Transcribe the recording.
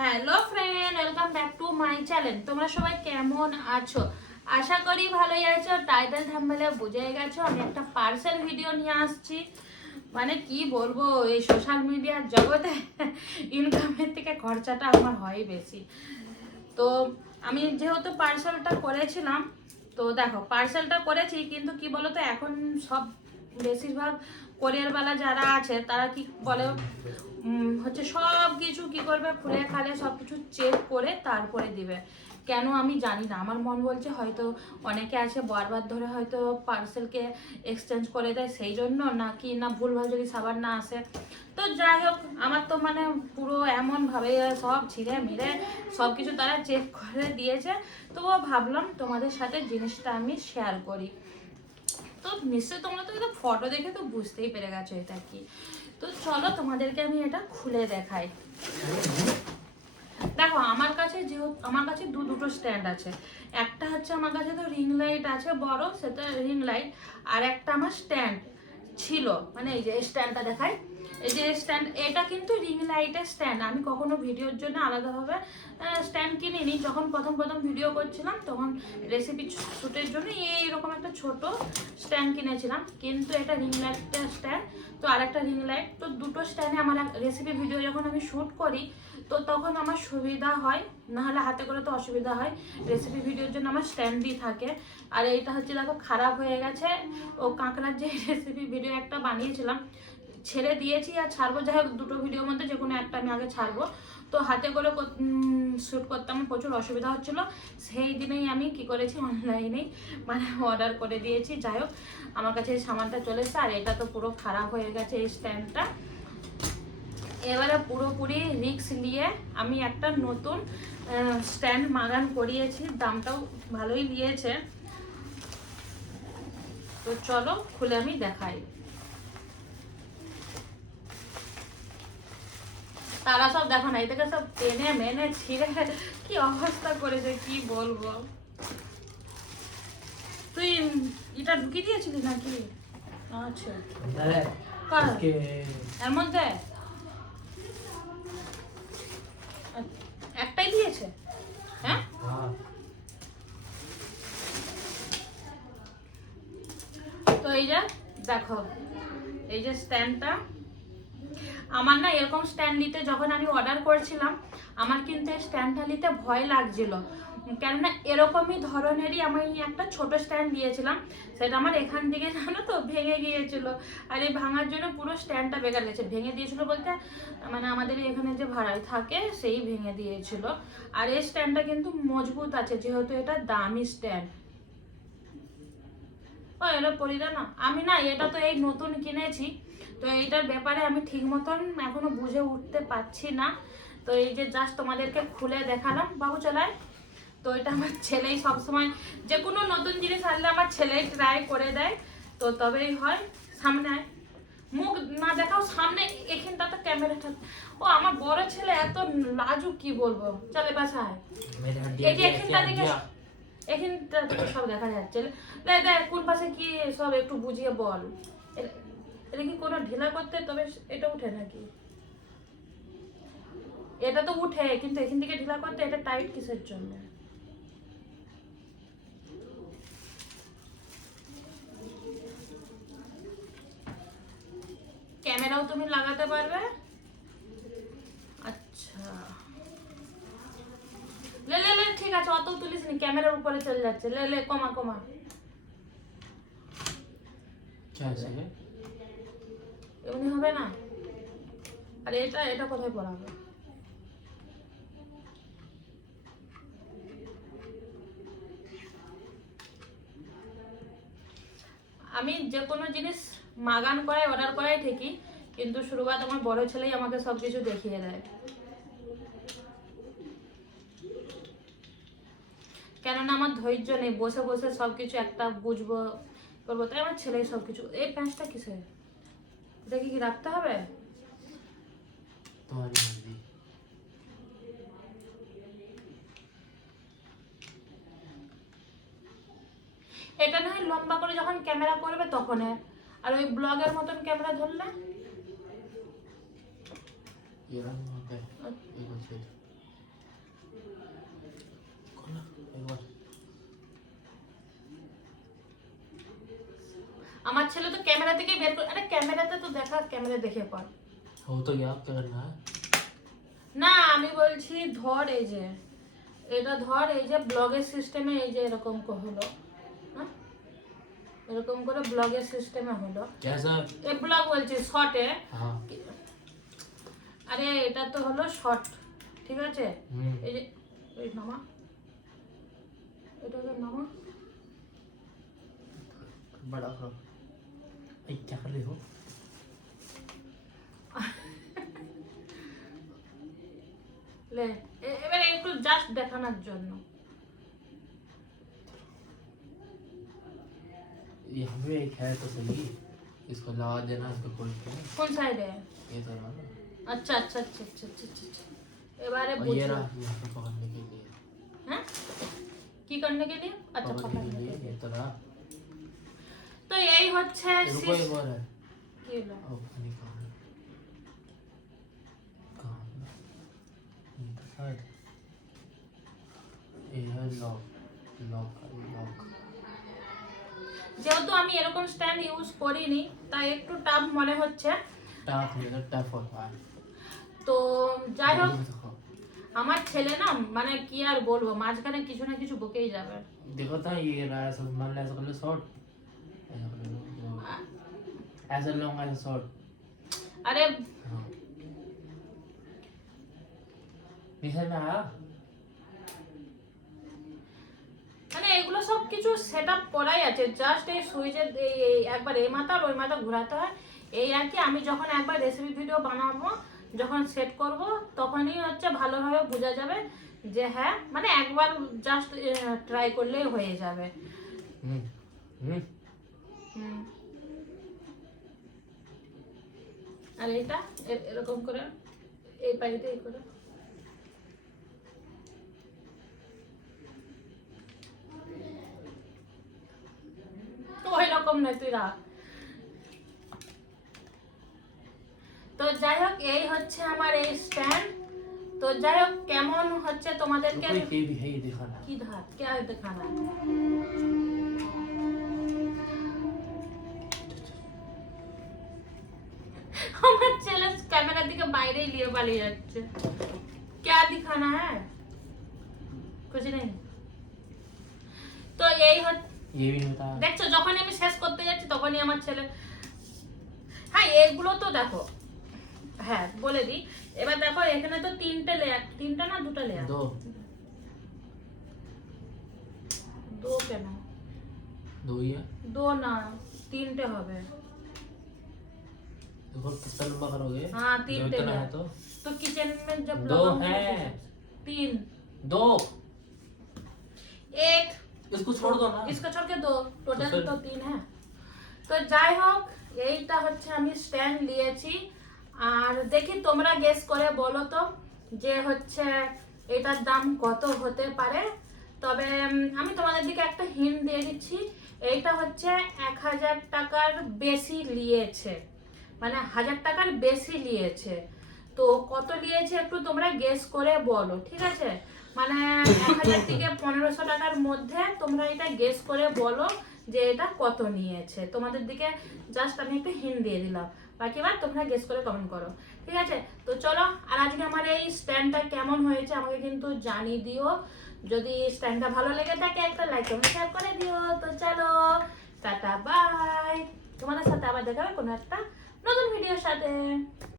Hello friend, welcome back to my channel. তোমরা সবাই কেমন আছো? আশা করি ভালোই আছো। টাইটেল থাম্বনেলে বুঝে গেছো আমি একটা পার্সেল ভিডিও নিয়ে আসছি। মানে কি বলবো, এই সোশ্যাল মিডিয়ার জগতে ইনকামের থেকে খরচাটা আমার হয় বেশি। তো আমি যেহেতু পার্সেলটা করেছিলাম, তো দেখো পার্সেলটা করেছি, কিন্তু কি বলতো এখন সব বেশিরভাগ কোরিয়ারওয়ালা যারা আছে তারা কি বলে হচ্ছে সব কিছু কি করবে, খুলে খালে সব কিছু চেক করে তারপরে দিবে। কেন আমি জানি না, আমার মন বলছে হয়তো অনেকে আছে বারবার ধরে হয়তো পার্সেলকে এক্সচেঞ্জ করে দেয়, সেই জন্য নাকি না ভুলভাল যদি সাবার না আসে। তো যাই হোক, আমার তো মানে পুরো এমনভাবে সব ছিঁড়ে মেরে সব কিছু তারা চেক করে দিয়েছে। তো ভাবলাম তোমাদের সাথে জিনিসটা আমি শেয়ার করি। তো নিশ্চয়ই তোমরা তো এটা ফটো দেখে তো বুঝতেই পেরে গেছো এটা কি। তো চলো তোমাদেরকে আমি এটা খুলে দেখাই। দেখো আমার কাছে যেহেতু আমার কাছে দুটো স্ট্যান্ড আছে। একটা হচ্ছে আমার কাছে তো রিং লাইট আছে বড়, সেটা রিং লাইট। আর একটা আমার স্ট্যান্ড ছিল, মানে এই যে স্ট্যান্ডটা দেখাই, এই যে স্ট্যান্ড, এটা কিন্তু রিং লাইটের স্ট্যান্ড। আমি কখনো ভিডিওর জন্য আলাদাভাবে স্ট্যান্ড কিনিনি। যখন প্রথম ভিডিও করছিলাম তখন রেসিপি শ্যুটের জন্য এইরকম একটা ছোট স্ট্যান্ড কিনেছিলাম, কিন্তু এটা রিং লাইটের স্ট্যান্ড। তো আর একটা রিং লাইট, তো দুটো স্ট্যান্ডে আমার রেসিপি ভিডিও যখন আমি শ্যুট করি তো তখন আমার সুবিধা হয়, নাহলে হাতে করে তো অসুবিধা হয়। রেসিপি ভিডিওর জন্য আমার স্ট্যান্ডই থাকে। আর এইটা হচ্ছে দেখো খারাপ হয়ে গেছে। ও কাঁকড়ার যে রেসিপি ভিডিও একটা বানিয়েছিলাম, ছেড়ে দিয়েছি আর ছাড়বো, যাই হোক দুটো ভিডিওর মধ্যে যে কোনো একটা আমি আগে ছাড়বো। তো হাতে করে শ্যুট করতে আমার প্রচুর অসুবিধা হচ্ছিলো। সেই দিনেই আমি কি করেছি, অনলাইনেই মানে অর্ডার করে দিয়েছি। যাই হোক আমার কাছে এই সামানটা চলে এসেছে। আর এটা তো পুরো খারাপ হয়ে গেছে এই স্ট্যান্ডটা। এবারে পুরোপুরি রিস্ক নিয়ে আমি একটা নতুন স্ট্যান্ড মাগান করিয়েছি, দামটাও ভালোই নিয়েছে। তো চলো খুলে আমি দেখাই। তারা সব দেখো না, এদিকে সব টেনে মেনে ছিঁড়ে কি অবস্থা করেছে কি বলবো। তুই এটা ঢুকিয়ে দিয়েছিলি নাকি? আচ্ছা এর মধ্যে একটাই দিয়েছে? হ্যাঁ তো এই যে দেখো, এই যে স্ট্যান্ডটা আমার না, এরকম স্ট্যান্ড নিতে যখন আমি অর্ডার করেছিলাম আমার কিন্তু এই স্ট্যান্ডটা নিতে ভয় লাগছিল। কেননা এরকমই ধরনেরই আমি একটা ছোট স্ট্যান্ড নিয়েছিলাম, সেটা আমার এখান থেকে জানো তো ভেঙে গিয়েছিল। আর এই ভাঙার জন্য পুরো স্ট্যান্ডটা বেকার গেছে। ভেঙে দিয়েছিল বলতে মানে আমাদের এখানে যে ভাড়ায় থাকে সেই ভেঙে দিয়েছিল। আর এই স্ট্যান্ডটা কিন্তু মজবুত আছে, যেহেতু এটা দামি স্ট্যান্ড। ও এটা পরিদা না, আমি না এটা তো এই নতুন কিনেছি, তো এইটার ব্যাপারে আমি ঠিক মতন এখনো বুঝে উঠতে পারছি না। তো এই যে জাস্ট তোমাদেরকে খুলে দেখালাম, বাবু চলায়। তো এটা আমার ছেলেই সবসময় যে কোনো নতুন জিনিস আনলে আমার ছেলেই ট্রাই করে দেয়, তো তবেই হয়। সামনে আয়, মুখ না দেখাও, সামনে এখানটাতে ক্যামেরাটা। ও আমার বড় ছেলে এত লাজুক কি বলবো। চলে বাসায় এই যে এখানটা দেখে, এখানটা থেকে সব দেখা যাচ্ছে। দেখ কোন পাশে কি সব একটু বুঝিয়ে বল। এটা কি কোনো ঢিলা করতে, তবে এটা উঠে নাকি? এটা তো উঠে, কিন্তু এখান থেকে ঢিলা করতে এটা টাইট কিসের জন্য? ক্যামেরাও তুমি লাগাতে পারবে? আচ্ছা লে লে লে, ঠিক আছে, অত তুলিস নি, ক্যামেরার উপরে চলে যাচ্ছে। লে লে, কমা কমা। এমনি হবে না। আর এটা এটা কোথায় পড়াবে? আমি যে কোনো জিনিস মাগান করাই অর্ডার করাই ঠিকই, কিন্তু শুরুয়াত আমার বড় ছেলেই আমাকে সব কিছু দেখিয়ে দেয়। কেননা আমার ধৈর্য নেই বসে বসে সব কিছু একটা বুঝবো করবো, তাই আমার ছেলেই সব কিছু। এই প্যাঁচটা কিসের? এটা কি রাখতে হবে? এটা না হয় লম্বা করে যখন ক্যামেরা করবে তখন, আর ওই ব্লগের মতন ক্যামেরা ধরলে खोला एक बार। আমার ছেলে তো ক্যামেরা থেকে বের করে, আরে ক্যামেরাতে তো দেখা, ক্যামেরা দেখে কর। हो तो गया, क्या करना है? না আমি বলছি ধর, এই যে এটা ধর, এই যে ব্লগের সিস্টেমে এই যে এরকম হলো, হ্যাঁ এরকম করে ব্লগের সিস্টেমে হলো। कैसा? এই ব্লগ বলছি শর্টে। हाँ। আরে এটা তো হলো শর্ট, ঠিক আছে? हम्म। এই যে এই নামা, এটা তো নামা। बड़ा करो। ए, क्या कर रही हो? লে এবারে একটু জাস্ট দেখানোর জন্য। यहाँ पे एक है तो सही, इसको लगा देना, इसको खोल के। কোন সাইডে? ये तो है ना। আচ্ছা আচ্ছা আচ্ছা আচ্ছা আচ্ছা আচ্ছা। এবারে और ये বুঝো। रहा यहाँ पे पकड़ने के लिए। হ্যাঁ কি करने के लिए? আচ্ছা पकड़ने के पकड़ने लिए के लिए। ये तो रहा। তো এই হচ্ছে रुको एक बार है। কি হলো? ओ निकाल। कहाँ है? ये तो शायद। ये है लॉक, लॉक, लॉक। যেহেতু আমি এরকম স্ট্যান্ড ইউজ করিনি তাই একটু টাফ মনে হচ্ছে। टाफ नहीं है, टफ होता है। তো যাই হোক, देखो, আমার ছেলে না মানে কি আর বলবো, মাঝখানে কিছু না কিছু বকেই যাবে। देखो था ये रहा ऐसा, मान लो ऐसा कर लो शॉर्ट, ऐसा कर लो, ऐसा लॉन्ग, ऐसा शॉर्ट। আরে हाँ। निशा में आया? মানে এগুলো সব কিছু সেটআপ করাই আছে, জাস্ট এই সুইচে একবার এই মাথা আর ওই মাথা ঘোরাতে হয়, এই আর কি। আমি যখন একবার রেসিপি ভিডিও বানাবো, যখন সেট করব তখনই হচ্ছে ভালোভাবে বোঝা যাবে যে হ্যাঁ মানে একবার জাস্ট ট্রাই করলেই হয়ে যাবে। हम्म। हम्म। হুম। আর এটা এরকম করে এই পাইতে এই করে ওই রকম নয়, তুই রাখ। তো যাই হোক এই হচ্ছে আমার এই স্ট্যান্ড। তো যাই হোক কেমন হচ্ছে তোমাদেরকে रुको, ये भी है, ये दिखाना। কি ধার क्या দেখানা। আমার ছেলে ক্যামেরা দিকে বাইরে নিয়ে পালিয়ে যাচ্ছে। क्या दिखाना है? कुछ नहीं। তো এই হচ্ছে, ये भी नहीं बता। দেখছো যখনই আমি শেষ করতে যাচ্ছি তখনই আমার ছেলে, হ্যাঁ এগুলো তো দেখো, হ্যাঁ বলে দিই। এবার দেখো এখানে তো তিনটে লেয়ার, তিনটা না দুটো লেয়ার? दो। দো কেন? दो ही है। দো না তিনটে হবে। देखो कितना लंबा करोगे? हाँ, दो 3 इतना टेलर। है तो तो किचन में जब दो लगाऊंगी है। तो 3 दो। 1 इसको छोड़ दो ना। इसको छोड़ के 2 টোটাল फिर- তো 3 है। তো যাই হোক এইটা হচ্ছে আমি স্ট্যান্ড নিয়েছি। আর দেখি তোমরা গেস করে বলো তো যে হচ্ছে এটার দাম কত হতে পারে। তবে আমি তোমাদের দিকে একটা হিন্ট দিয়ে দিচ্ছি, এইটা হচ্ছে 1000 টাকার বেশি নিয়েছে, মানে 1000 টাকার বেশি নিয়েছে। তো কত নিয়েছে একটু তোমরা গেস করে বলো, ঠিক আছে? মানে 1000 থেকে 1500 টাকার মধ্যে তোমরা এটা গেস করে বলো যে এটা কত নিয়েছে। তোমাদের দিকে জাস্ট আমি একটা হিন্ট দিয়ে দিলাম, বাকিবার তোমরা গেস করে কমেন্ট করো, ঠিক আছে? তো চলো, আর আজকে আমার এই স্ট্যান্ডটা কেমন হয়েছে আমাকে কিন্তু জানিয়ে দিও। যদি স্ট্যান্ডটা ভালো লেগে থাকে একটা লাইক কমেন্ট শেয়ার করে দিও। তো চলো টাটা বাই, তোমাদের সাথে আবার দেখা হবে কোনো একটা নতুন ভিডিওর সাথে।